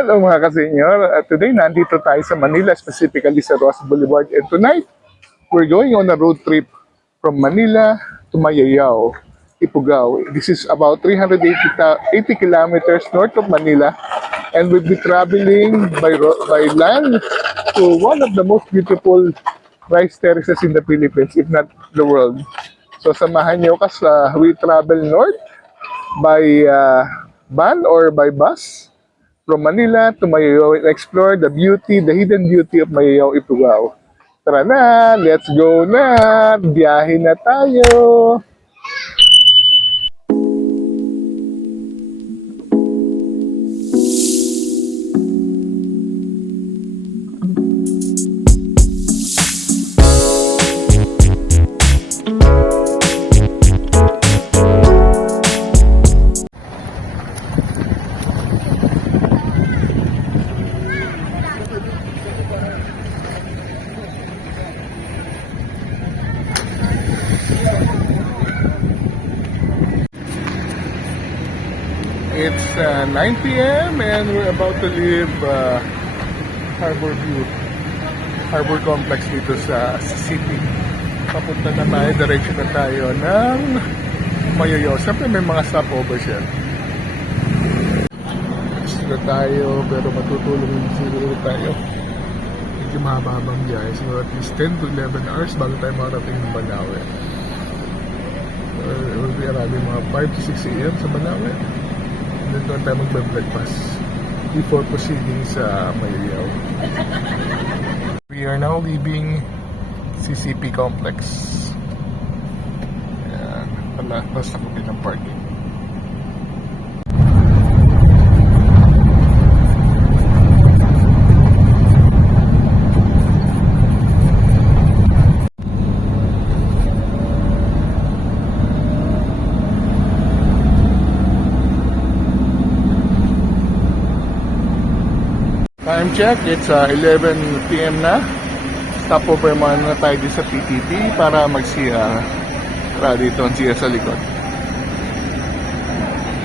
Hello mga kasenyor. Today nandito tayo sa Manila, specifically sa Ross Boulevard. And tonight, we're going on a road trip from Manila to Mayayao, Ifugao. This is about 380 kilometers north of Manila. And we'll be traveling by land to one of the most beautiful rice terraces in the Philippines, if not the world. So samahan niyo kas we travel north by van or by bus from Manila to Mayayao and explore the hidden beauty of Mayayao, Ifugao. Tara na, let's go na! Biyahe na tayo! It's 9 p.m. and we're about to leave Harbor Complex dito sa city. Papunta na tayo, diretso na tayo ng Mayayao. Siyempre may mga stopovers yan. Sila tayo, pero matutulong siguro tayo. Medyo mahaba-habang biyahe. Siguro at least 10 to 11 hours bago tayo marating ng Banawe. It will be around mga 5 to 6 a.m. sa Banawe. And then doon tayo magbe-breakfast before proceeding sa Mayayao. We are now leaving CCP Complex. Ayan, palabas na kami ng parking. Time check, it's 11 p.m. na. Stopover muna tayo dito sa PTT para mag-CR. Tara dito ang CR sa likod.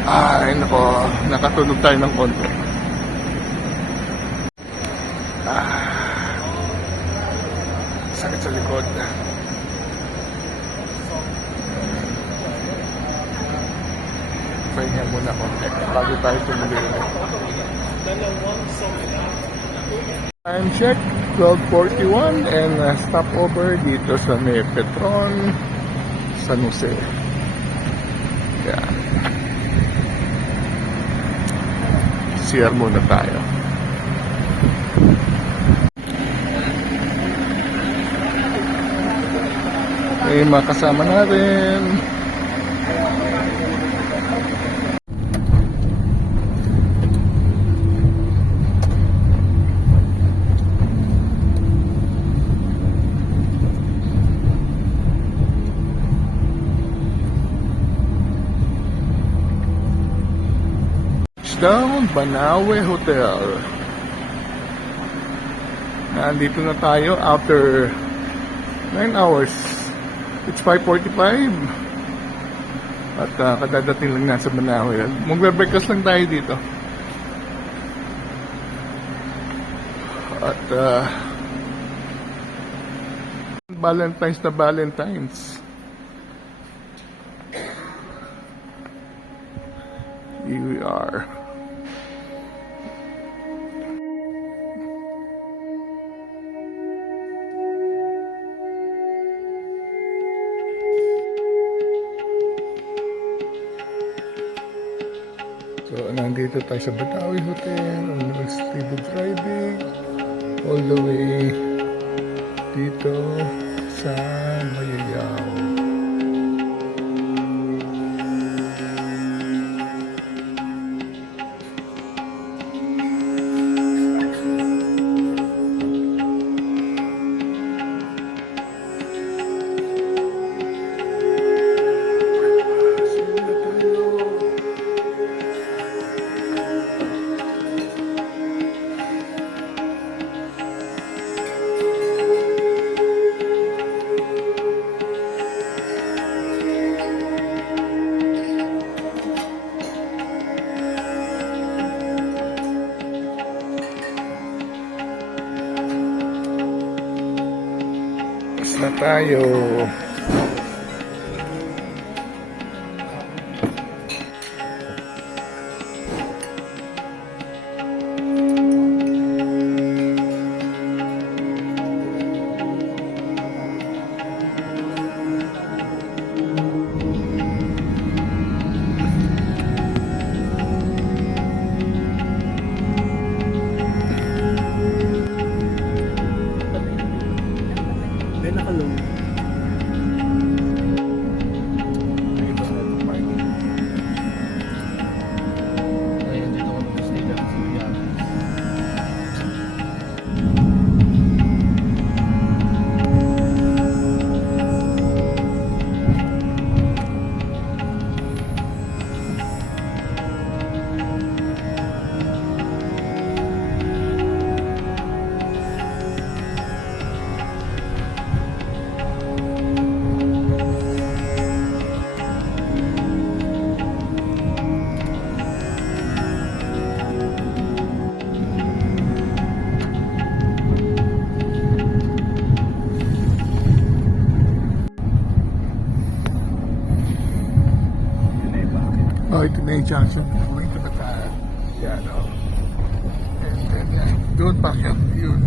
Ay nako, nakatunog tayo ng konti. Sakit sa likod. Pahinga muna konti bago tayo tumuloy. Time check, 12:41 and stopover dito sa may Petron, San Jose. Yan. CR muna tayo. Okay, mga kasama natin. Down Banawe Hotel. Nandito na tayo after 9 hours. It's 5:45 at kadadating lang nasa Banawe. Magbe-breakfast lang tayo dito. At Valentine's na Valentine's. Here we are. So, nandito tayo sa Batawi Hotel, on stable driving, all the way dito sa Mayayao. Labas na tayo. Oh, ito na yung junction. Going to Bataan. Yan, oh. And then, yan. Doon pa yan. Yun.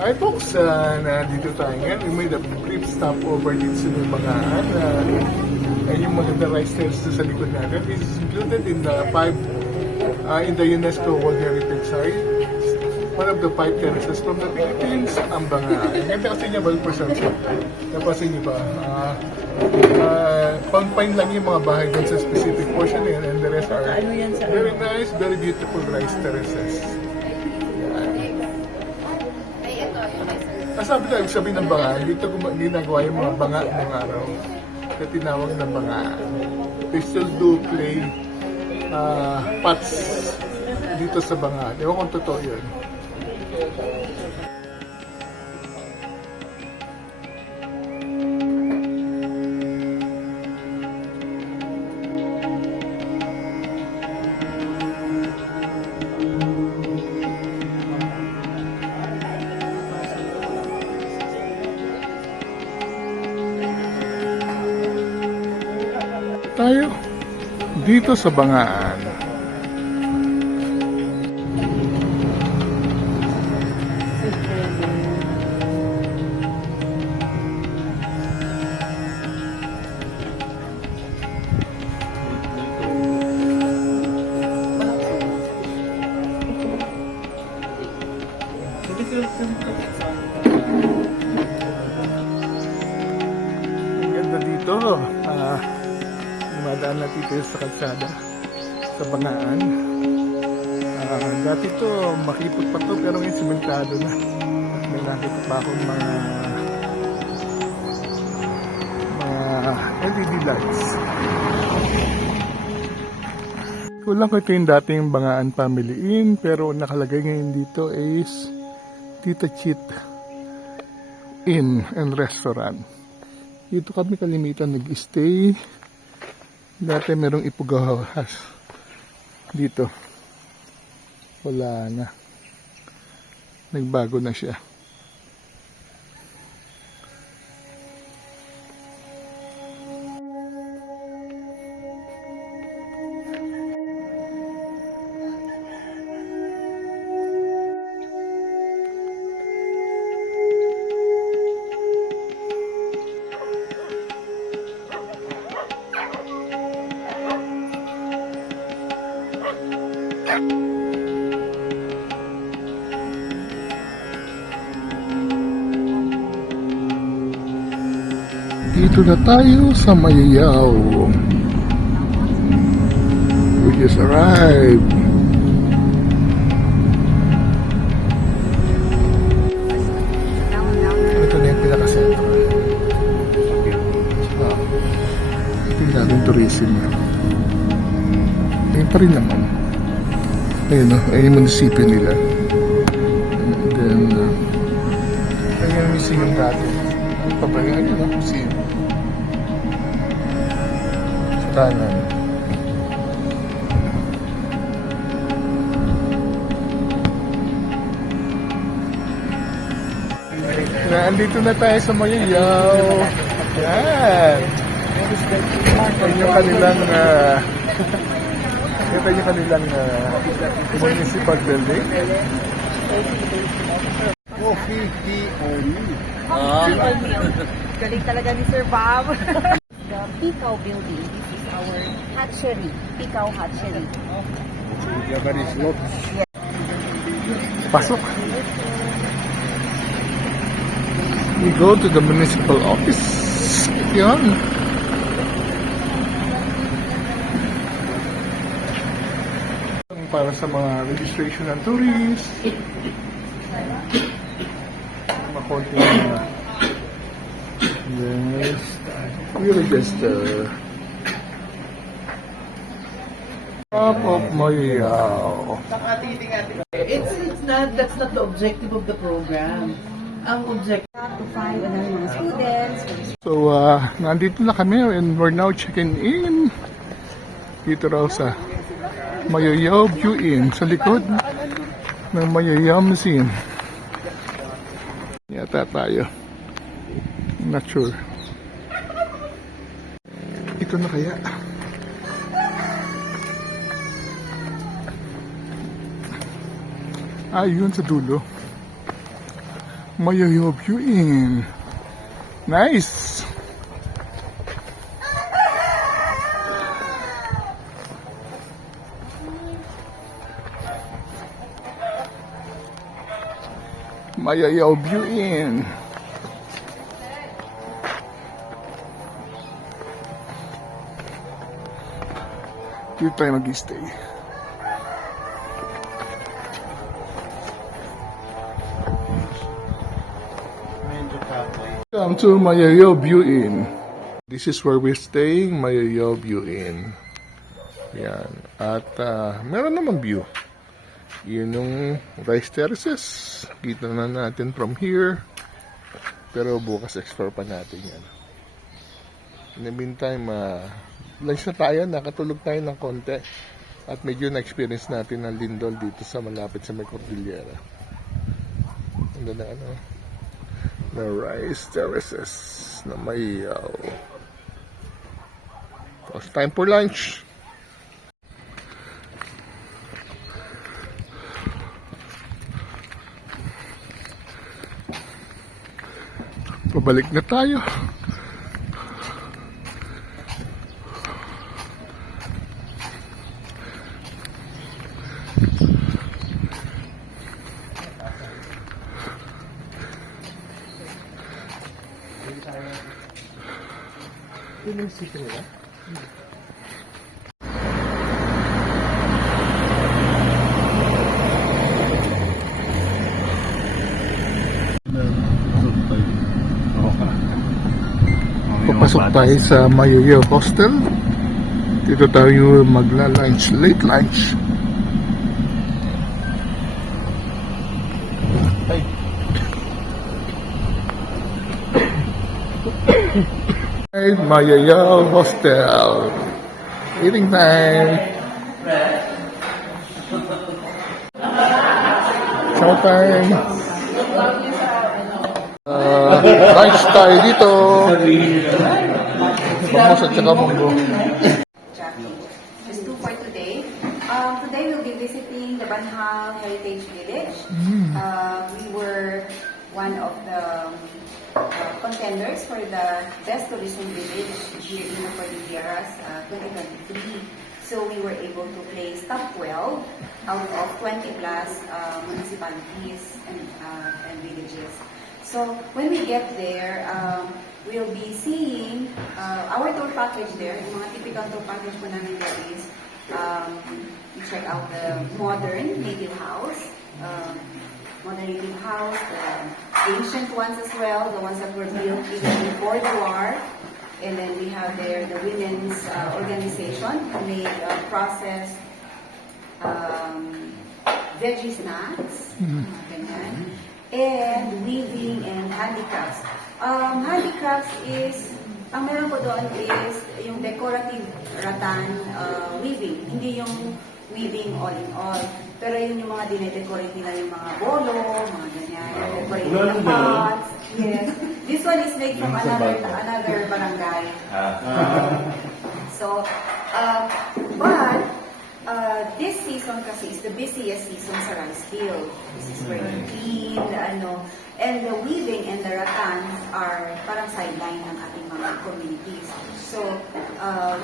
Hi folks, nandito tayo ngayon. We made a brief stopover dito sa Bangaan. Yung maganda rice terrace sa likod natin is included in the in the UNESCO World Heritage Site. One of the 5 terraces from the Philippines, ang Bangaan. Ganda kasi niya, well perception. Napasin niyo ba? Pang-pine lang yung mga bahay doon sa specific portion yan, and the rest are very nice, very beautiful rice terraces. Sabi na, sabi ng Bangaan, dito ginagawa yung mga banga ng araw na tinawag na Bangaan. They still do play pots dito sa Bangaan. Ewan kung totoo yun. Tayo dito sa Bangaan. Ang ganda dito. Dumadaan natin dito sa kalsada sa Bangaan. Dati to makipot pa to, pero ngayon simentado na at may nakita pa akong mga LED lights. Kulang ko ito yung dating Bangaan Family Inn, pero nakalagay ngayon dito is Tita Chit Inn and Restaurant. Dito kami kalimitan nag-stay. Dati merong Ipugahas dito. Wala na. Nagbago na siya. Dito na tayo sa Mayayaw. We just arrived. masyadong tourism. Ayun pa rin naman. Ayun o, ayun yung munisipyo nila. And then, ayun yung museum dati. Ano pa ba yun? Ayun o, museum. Sa kanan. Andito na tayo sa Mayayaw. Yan. Yan yung kanilang municipal building. Coffee, tea, only. Galing talaga ni Sir Bob. The Picao building, this is our hatchery, Picao hatchery. Japanese lot. Pasok. We go to the municipal office. Yan. Para sa mga registration ng tourist. Makonti na. Yes. We register. Top of Mayayaw. That's not the objective of the program. Ang objective To find mga students. So, nandito na kami and we're now checking in. Dito raw sa Mayayaw View Inn sa likod ng Mayayaw Museum. Yata tayo. Not sure. Ito na kaya. Yun sa dulo. Mayayaw View Inn. Nice! Mayayaw View Inn. Dito tayo mag-stay. Welcome to Mayayaw View Inn. This is where we're staying, Mayayaw View Inn. Yan. At meron naman view. Yun yung rice terraces. Kita na natin from here. Pero bukas explore pa natin yan. In the meantime, lunch na tayo. Nakatulog tayo ng konti. At medyo na-experience natin ang lindol dito sa malapit sa may Cordillera. Ang ganda the rice terraces na Mayayaw. So, it's time for lunch. Pabalik na tayo. Papasok tayo sa Mayayaw Hostel. Dito tayo magla-lunch, late lunch. Mayayaw Hostel. Eating time. Showtime. Lunch tayo dito. Vamos at saka munggo. Just two for today. Today we'll be visiting the Banhal Heritage Village. We were one of the contenders for the Best Tourism Village here in the Cordilleras 2023. So we were able to place top 12 out of 20 plus municipalities and villages. So when we get there, we'll be seeing our tour package there. Yung mga typical tour package po namin there is we check out the modern native house, the ancient ones as well, the ones that were built even before the war. And then we have there the women's organization who made processed veggie snacks, ganyan. And weaving and handicrafts. Handicrafts is, ang meron ko doon is yung decorative rattan weaving, hindi yung weaving all in all. Pero yun yung mga dinedecorate nila yung mga bolo, mga ganyan, decorate yung pots. Yes. This one is made from another barangay. So, but this season kasi is the busiest season sa rice field. This is where you clean, and the weaving and the rattan are parang sideline ng ating mga communities. So,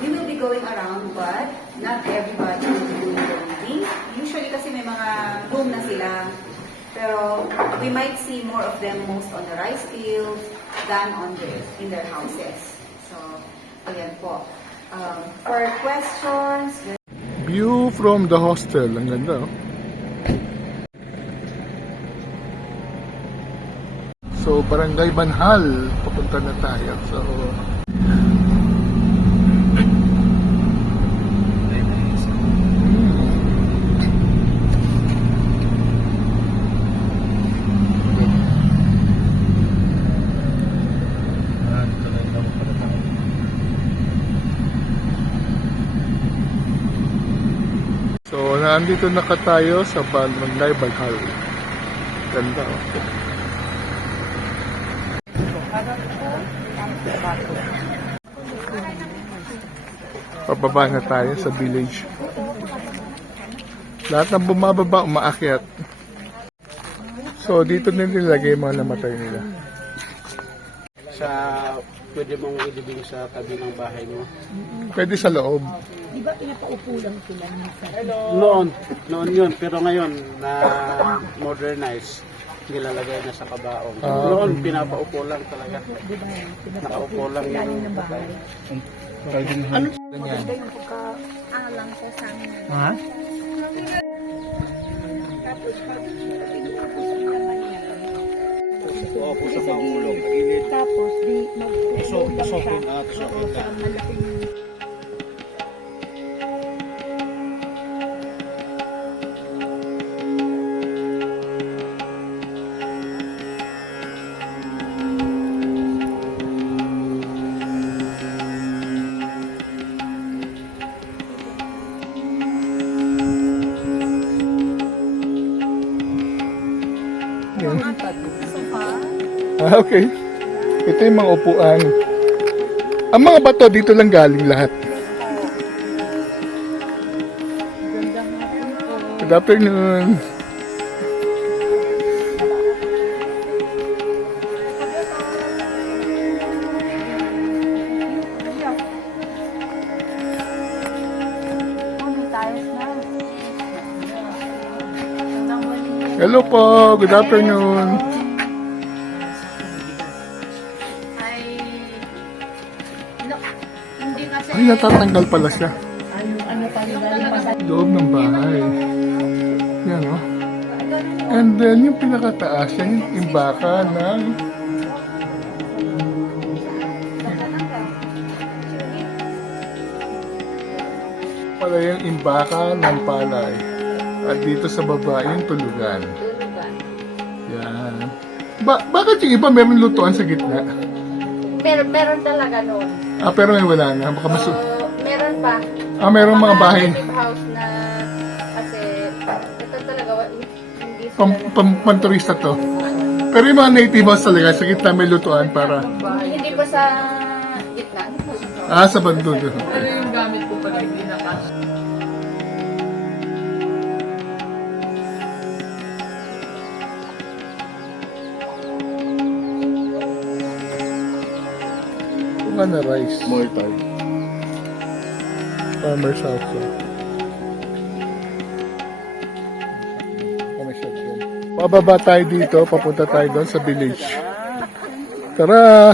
we will be going around, but not everybody will be doing the weaving. Usually kasi may mga room na sila, pero we might see more of them most on the rice fields than in their houses. So, ayan po. For questions, View from the hostel. Ang ganda, oh. So, Barangay Banhal. Papunta na tayo. So, So, nandito na ka tayo sa Barangay Banhal. Ganda, oh. Pababa na tayo sa village. Lahat ng bumababa, umaakyat. So, dito na nilagay yung mga namatay nila. Sa pwede mong ilibing sa tabi ng bahay mo. Pwede sa loob. Di ba pinapaupo lang sila minsan? Noon yun, pero ngayon na modernize, nilalagay na sa kabaong. Noon pinapaupo lang talaga. Di ba yan? Nakaupo lang Galing yung ng bahay. Ganyan. Maganda yung pagka-alang ko sa amin. Ha? Tapos pag pinupos ang laman niya. Opo sa mahulog, gilid. Tapos di mag-usok lang siya. Tusokin Oo, ka. sa malaking Ah, okay. Ito yung mga upuan. Ang mga bato dito lang galing lahat. Good afternoon. Hello po. Good afternoon. Ay, natatanggal pala siya. Loob ng bahay. Yan, oh. And then, yung pinakataas, yan yung imbaka ng pala yung imbaka ng palay. At dito sa baba, yung tulugan. Yan. Bakit yung iba meron lutuan sa gitna? Meron talaga noon. Ah, pero may wala na. Baka masu... Meron pa. Ah, meron mga bahay. Native house na kasi ito talaga hindi Panturista to. Pero yung mga native house talaga, sa gitna may lutuan para... hindi pa sa gitna. Ah, sa bando doon. Pero yung gamit ko pag hindi nakas. Ano na rice? Mortar. Farmer's house. Pababa tayo dito, papunta tayo doon sa village. Tara!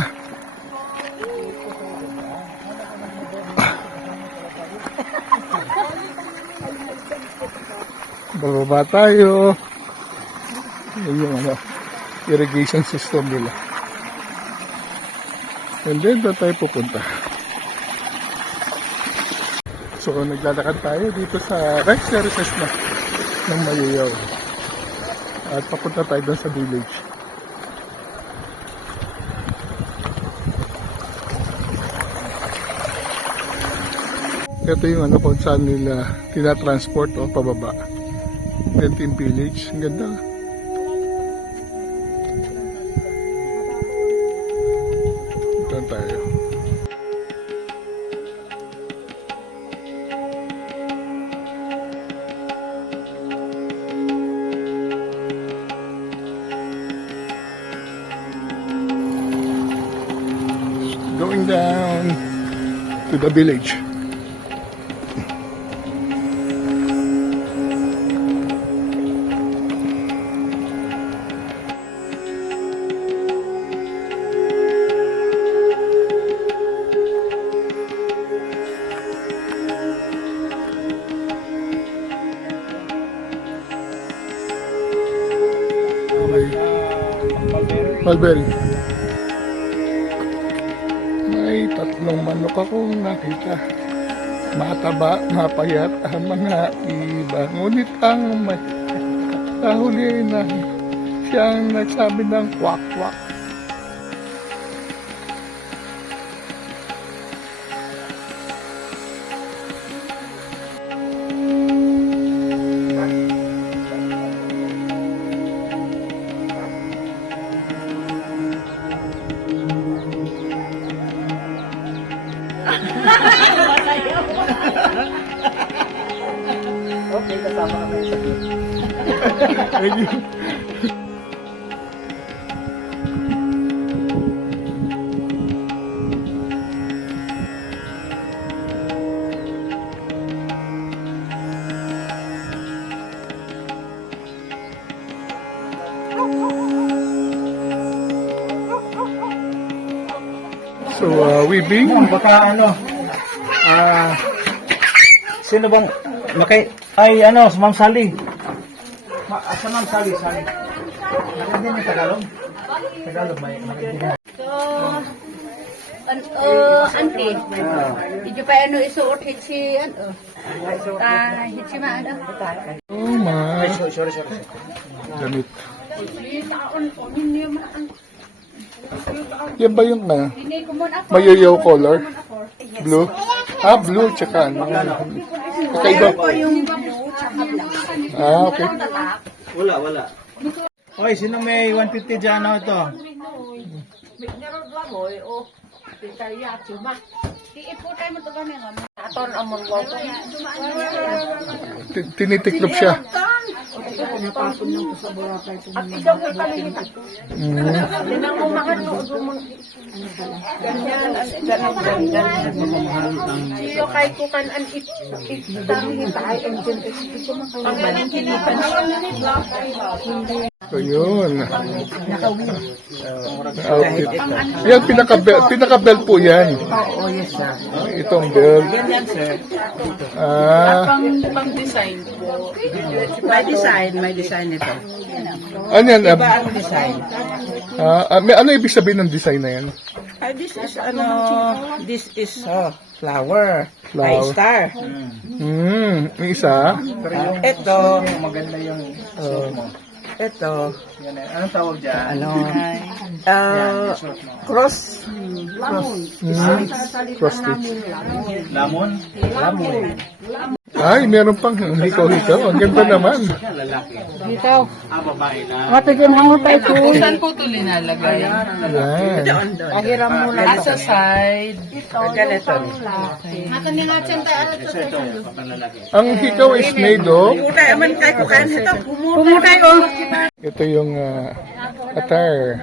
Bababa tayo. Yun yung irrigation system nila. And then, doon tayo pupunta. So, naglalakad tayo dito sa right services na ng Mayayaw. At papunta tayo doon sa village. Ito yung ano kung saan nila tinatransport o pababa. Ito yung village. Ang ganda. Ito tayo. Going down to the village. Mulberry. May tatlong manok akong nakita. Mataba, mapayat ang mga iba. Ngunit ang may nahuli na siyang nagsabi ng kwak-kwak. Okay, kasama kami sa Thank you. So, weaving. Baka ano, sino bang, ay ano, si Ma'am Sally. Sa Ma'am Sally. Maganda yung Tagalog? Tagalog, may maganda. Auntie, hindi pa ano isuot hitsi ano. Hitsi maano. Oh my. Sorry. Damit. Taon ko hindi man. Yan ba yung Hindi ko muna ako. mayayaw color? Blue? Blue tsaka ano. Kakaiba. Okay. Wala. Oy, sino may 150 dyan na ito? Iiputay mo to ganun. Aton amon ko. Tinitiklop siya. At ikaw kay palitan. Dinang mo makano ganyan. Siyo kay ko kan an itang hitay ang dyan ito makayanan kinipan. So yun. Outfit. Yan, pinaka-belt po yan. Oo, yes, sir. Itong belt. Ganyan, sir. Pang-design po. May design ito. Ano yan? Iba ang design. Ano ibig sabihin ng design na yan? This is flower. Flower. Ay, star. Yung isa. Ito, Maganda yung ito, yan eh. Anong tawag dyan? cross. Frosted. Lamon? Ay, meron pang hikaw-hikaw. Ang ganda naman. Yan, lalaki. Dito. Babae na. Matigim hango pa ito. Saan po ito linalagay? Yan. Pahiram mo na sa side. Ganito. Matan ni nga tiyang tayo. Ito, papanlalaki. Ang hikaw is made of, Pumutay, aman kayo kukan ito. Pumutay ko. ito yung attire.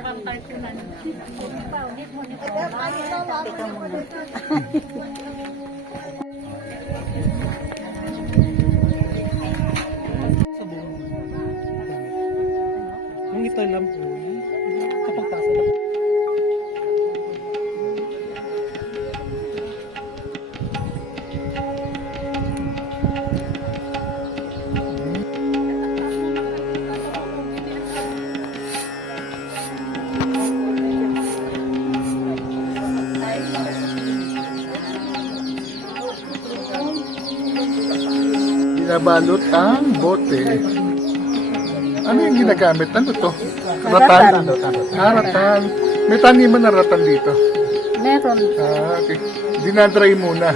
Kung ito lang po. Kapag tasa Binabalot ang bote. Ano yung ginagamit? Ano to? Ratan? Ratan. May taniman na ratan dito. Meron. Okay. Dinadry muna.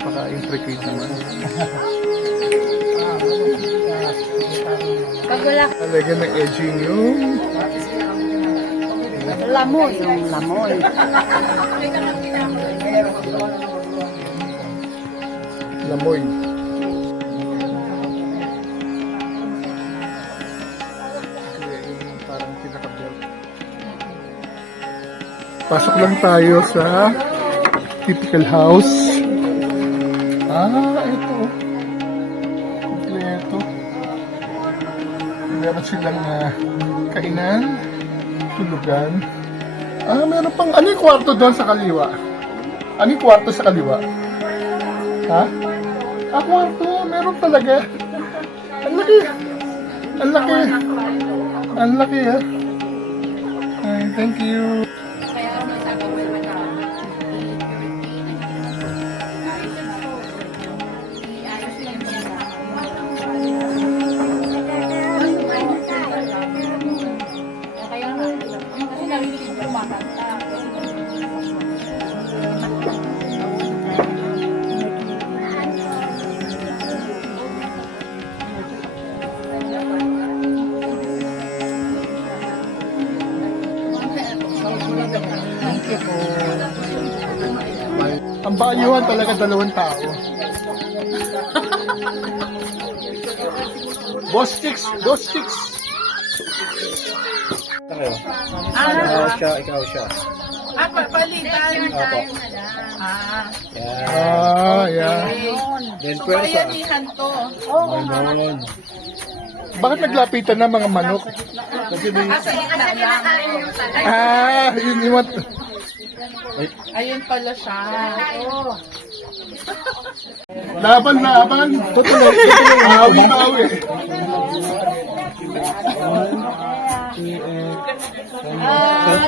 Paka-intricate naman. Pag wala Talagyan ng edging yung lamoy. Yung lamoy. lamoy. Yung parang pinaka-belt. Pasok lang tayo sa typical house. Ito. Kompleto. Meron silang kainan, tulugan. Meron pang, ano yung kwarto doon sa kaliwa? Ano yung kwarto sa kaliwa? Ha? Kwarto, meron talaga. Ang laki. Ang laki. Ang laki, ha? Ay, thank you. Ang bayuhan talaga 2 tao. Boss Chicks! Boss Chicks! Ikaw siya. Palitan. Opo. Yeah. Then, pwersa. Bayanihan to. Ayun. Bakit naglapitan na mga manok? Kasi may... Sa ikna lang. Yun yung... Ayun pala siya. Laban! Awi.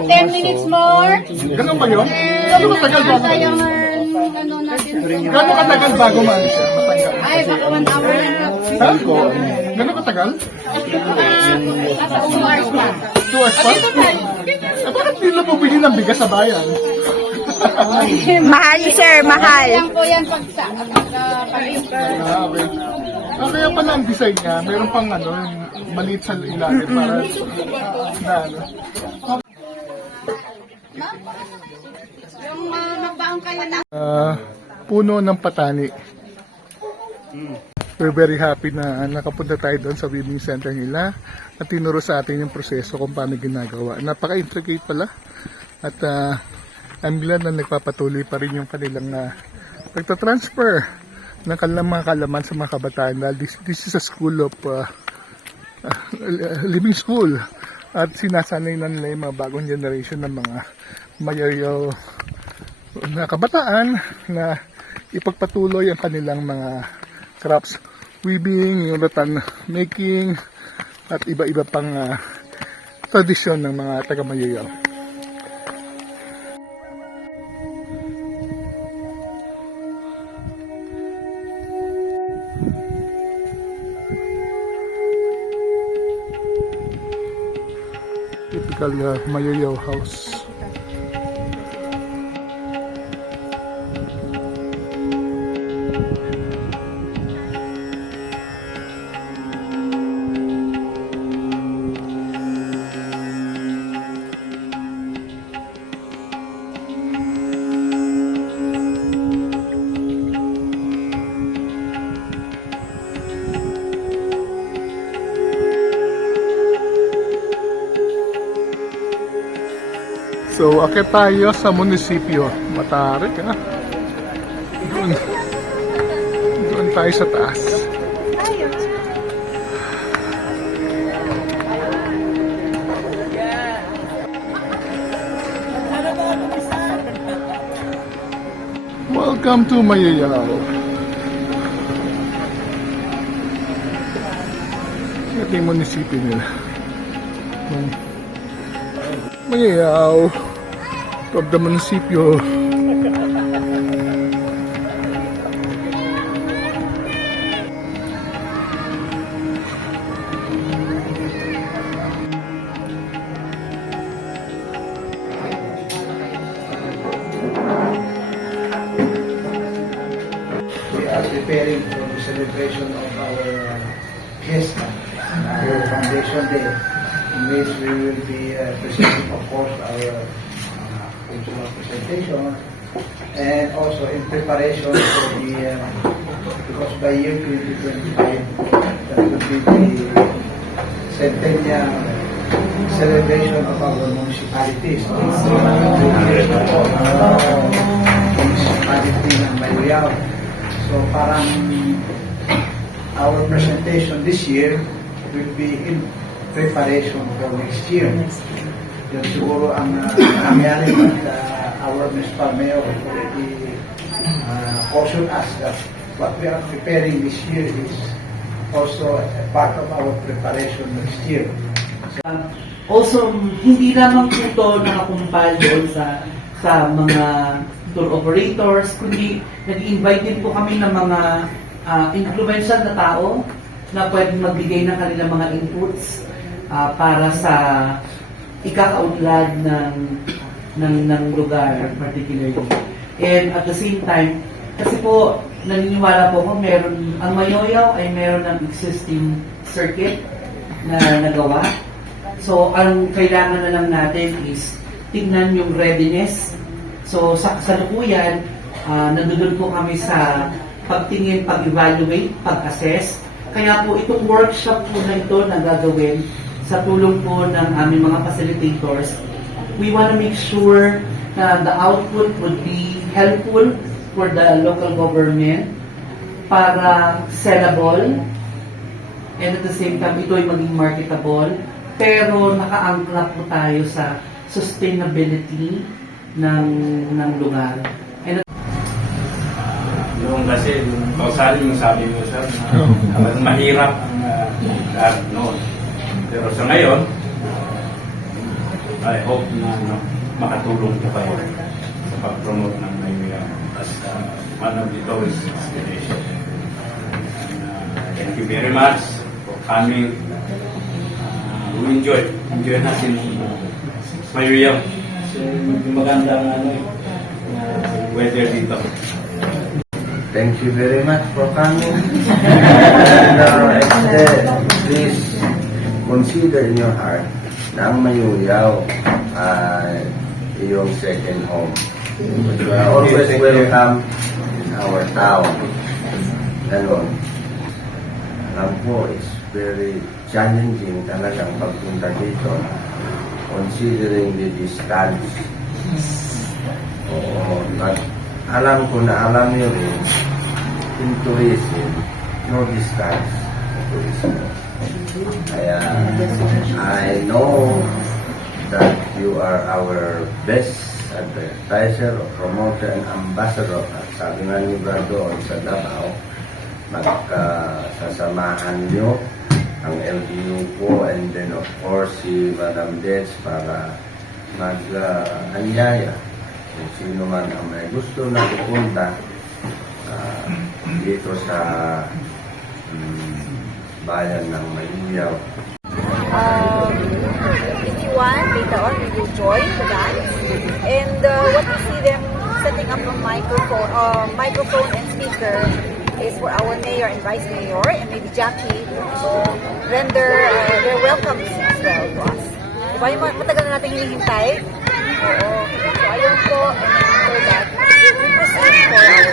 10 minutes more. Ganun ba yun? Gano'ng katagal bago? Gano'ng katagal bago maalis siya? Matanggal. Ay, baka 1 hour na. Ha? Gano'ng katagal? 2 hours pa. 2 hours pa? Bakit hindi na bumili ng bigas sa bayan? Mahal, sir, mahal. Yan po yan pag sa Okay. Kaya pala ang design niya, meron pang maliit sa ilalim para na ano. Yung magbaon kayo na. Puno ng patani. We're very happy na nakapunta tayo doon sa weaving center nila at tinuro sa atin yung proseso kung paano ginagawa. Napaka-intricate pala at I'm glad na nagpapatuloy pa rin yung kanilang pagtatransfer ng kanilang mga kalaman sa mga kabataan dahil this is a school of living school at sinasanay na nila yung mga bagong generation ng mga mayayaw na kabataan na ipagpatuloy ang kanilang mga crafts, weaving, yung rattan making at iba-iba pang tradisyon ng mga taga-mayayaw. Typical Mayayaw house. So, akit tayo sa munisipyo. Matarik, ha? Doon tayo sa taas. Welcome to Mayayaw. Ito yung munisipyo nila. Mayayaw of the munisipyo. preparing for the celebration of our fiesta, our Foundation Day, in which we will be presenting, of course, our cultural presentation, and also in preparation for the, because by year 2025, that will be the centennial celebration of our municipalities. Municipality ng Mayuyao. So parang our presentation this year will be in preparation for next year. Yun siguro ang nangyari at our municipal mayor already cautioned us that what we are preparing this year is also a part of our preparation next year. Also, hindi lamang po ito nakakumpal doon sa mga tour operators, kundi nag-invite din po kami ng mga influential na tao na pwedeng magbigay ng kanilang mga inputs para sa ikakaunlad ng lugar particularly. And at the same time, kasi po naniniwala po ko ang Mayoyaw ay meron ng existing circuit na nagawa. So ang kailangan na lang natin is tingnan yung readiness. So sa kasalukuyan, nandun po kami sa pagtingin, pag-evaluate, pag-assess. Kaya po itong workshop po na ito na gagawin sa tulong po ng aming mga facilitators, we want to make sure na the output would be helpful for the local government para sellable and at the same time ito ay maging marketable, pero naka-angkla po tayo sa sustainability ng lugar. And Yung kasi, kausali yung sabi mo sir, mahirap ang lahat noon. Pero sa ngayon, I hope na makatulong po kayo sa pag-promote ng Mayoyaw as one of the tourist destination. Thank you very much for coming. We enjoy natin Mayoyaw. So, magandang weather dito. Thank you very much for coming. And please consider in your heart na ang Mayoyaw ay iyong second home. You are always welcome in our town. Ganon. Alam ko, it's very challenging talagang pagpunta dito considering the distance. Oo, alam ko na alam niyo rin in tourism, no distance in tourism. Kaya I know that you are our best advertiser or promoter and ambassador. At sabi nga ni Brado sa Davao, magkasasamahan nyo ang LGU po and then of course si Madam Dets para mag-anyaya kung sino man ang may gusto na pupunta dito sa bayan ng Mayoyaw. If you want, later on, we will join the dance. And what you see them setting up a microphone and speaker is for our mayor and vice mayor and maybe Jackie to render their welcomes as well to us. Diba yung matagal na natin hinihintay? Oo. So ayun po, and after that, we proceed for our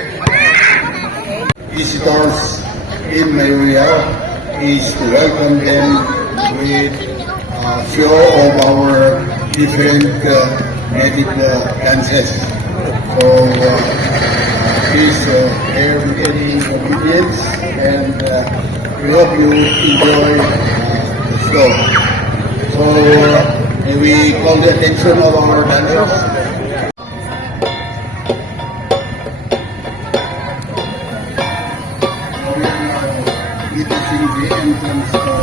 okay? Visitors in Mayoyaw is to welcome them with a few of our different native dances. So please bear with any obedience and we hope you enjoy the show. So may we call the attention of our dancers. Witnessing the entrance of the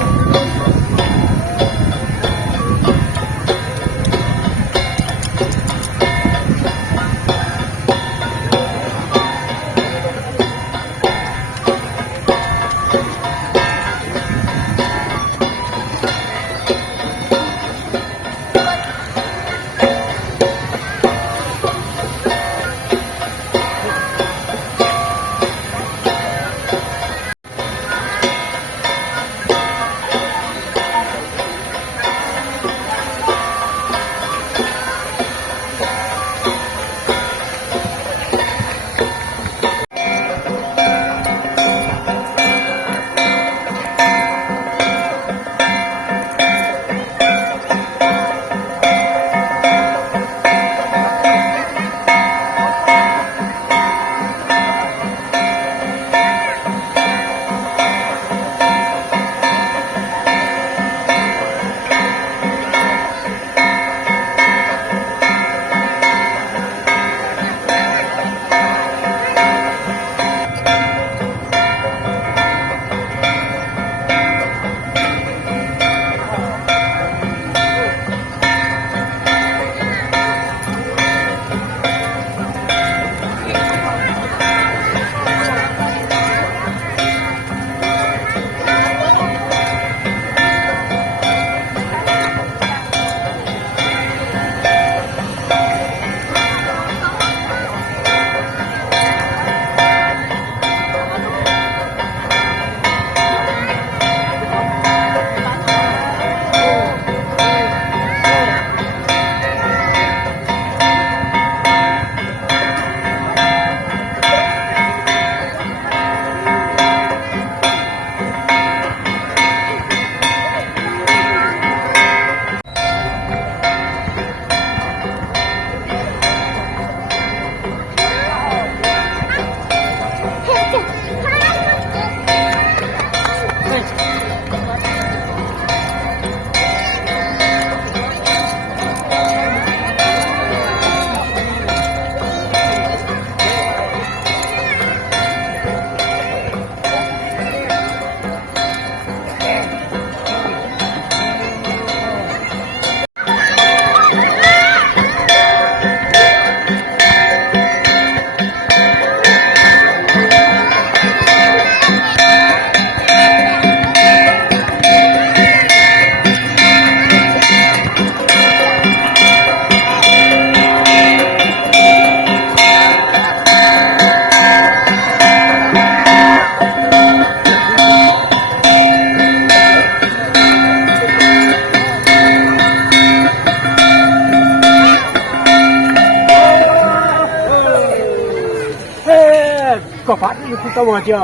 可发的不到我叫，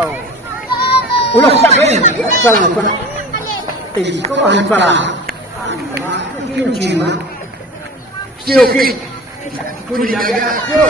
我那大概算了算了，这个玩算了，有钱吗？是 OK， 不理解，Go。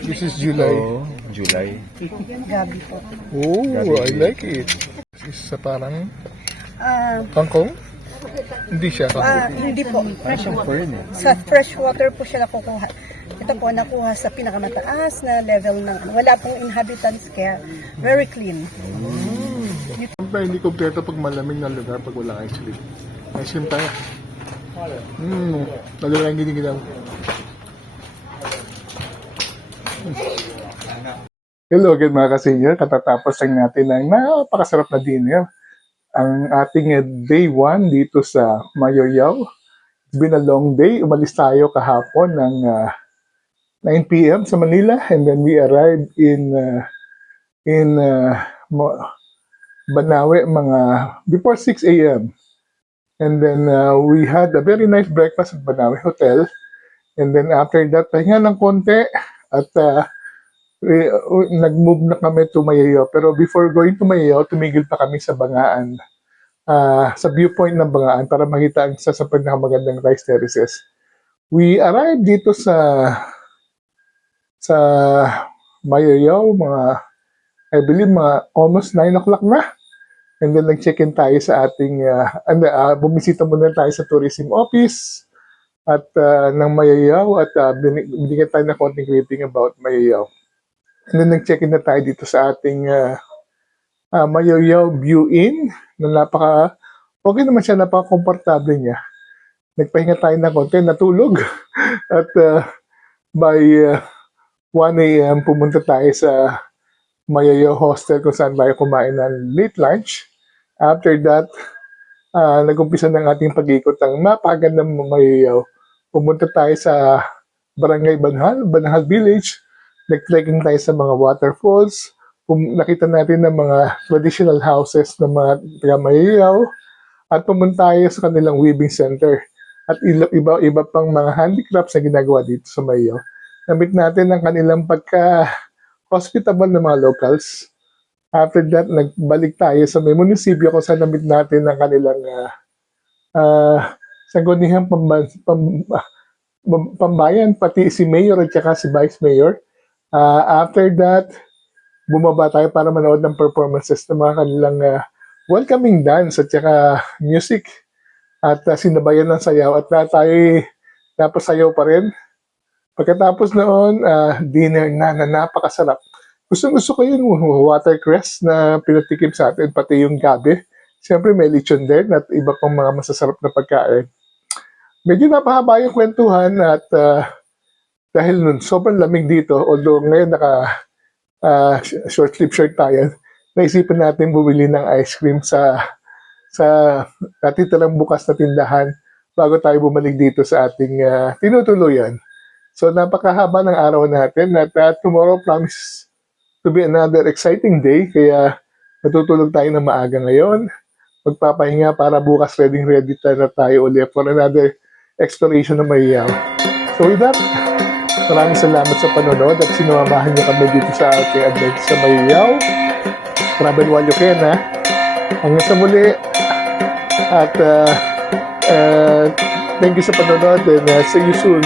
This is July. July. Gabi po. Oh, I like it. This is parang kangkong? Hindi siya kangkong. Hindi po. Fern eh. Sa fresh water po siya nakukuha. Ito po nakuha sa pinakamataas na level ng wala pong inhabitants kaya very clean. Siyempre, hindi kompleto pag malamig na lugar pag wala ice cream. Ice cream tayo. Lalo lang ginigilaw. Hello again mga ka-senior. Katatapos lang natin ng napakasarap na dinner. Ang ating day 1 dito sa Mayoyaw. It's been a long day. Umalis tayo kahapon ng 9 p.m. sa Manila and then we arrived in Banawe mga before 6 a.m. And then we had a very nice breakfast at Banawe Hotel. And then after that, pahinga ng konti at nag-move na kami to Mayoyaw. Pero before going to Mayoyaw, tumigil pa kami sa Bangaan. Sa viewpoint ng Bangaan para makita ang isa sa pinakamagandang rice terraces. We arrived dito sa Mayoyaw, I believe almost 9 o'clock na. And then nag-check-in tayo sa ating, bumisita muna tayo sa tourism office at ng Mayoyaw at binigyan tayo ng konting briefing about Mayoyaw. And then nag-check-in na tayo dito sa ating Mayoyaw View Inn na okay naman siya, napaka-komportable niya. Nagpahinga tayo ng konti, natulog. At by 1 a.m. pumunta tayo sa Mayoyaw Hostel kung saan tayo kumain ng late lunch. After that, nag-umpisa ng ating pag-ikot ng napakagandang Mayoyaw. Pumunta tayo sa Barangay Banhal Village. Nag-trekking tayo sa mga waterfalls. Nakita natin ng mga traditional houses ng mga taga-Mayoyaw. At pumunta tayo sa kanilang weaving center. At iba pang mga handicrafts na ginagawa dito sa Mayoyaw. Namit natin ang kanilang hospitable na mga locals. After that, nagbalik tayo sa may munisipyo kung saan namit natin ang kanilang sangguniang pambayan, pati si Mayor at saka si Vice Mayor. After that, bumaba tayo para manood ng performances ng mga kanilang welcoming dance at saka music. At sinabayan ng sayaw at tayo napasayaw pa rin. Pagkatapos noon, dinner na napakasarap. Gusto ko yung watercress na pinatikim sa atin, pati yung gabi. Siyempre may lechon din at iba pang mga masasarap na pagkain. Medyo napahaba yung kwentuhan at dahil nun sobrang lamig dito, although ngayon short sleeve shirt tayo, naisipan natin bumili ng ice cream sa natitirang bukas na tindahan bago tayo bumalik dito sa ating tinutuluyan. So napakahaba ng araw natin at tomorrow promise to be another exciting day, kaya matutulog tayo ng maaga ngayon. Magpapahinga para bukas ready na tayo ulit for another exploration ng Mayayaw. So with that, maraming salamat sa panonood at sinamahan niyo kami dito sa ating adventure sa Mayayaw. Travel while you can, ha? Hanggang sa muli. At thank you sa panonood and see you soon.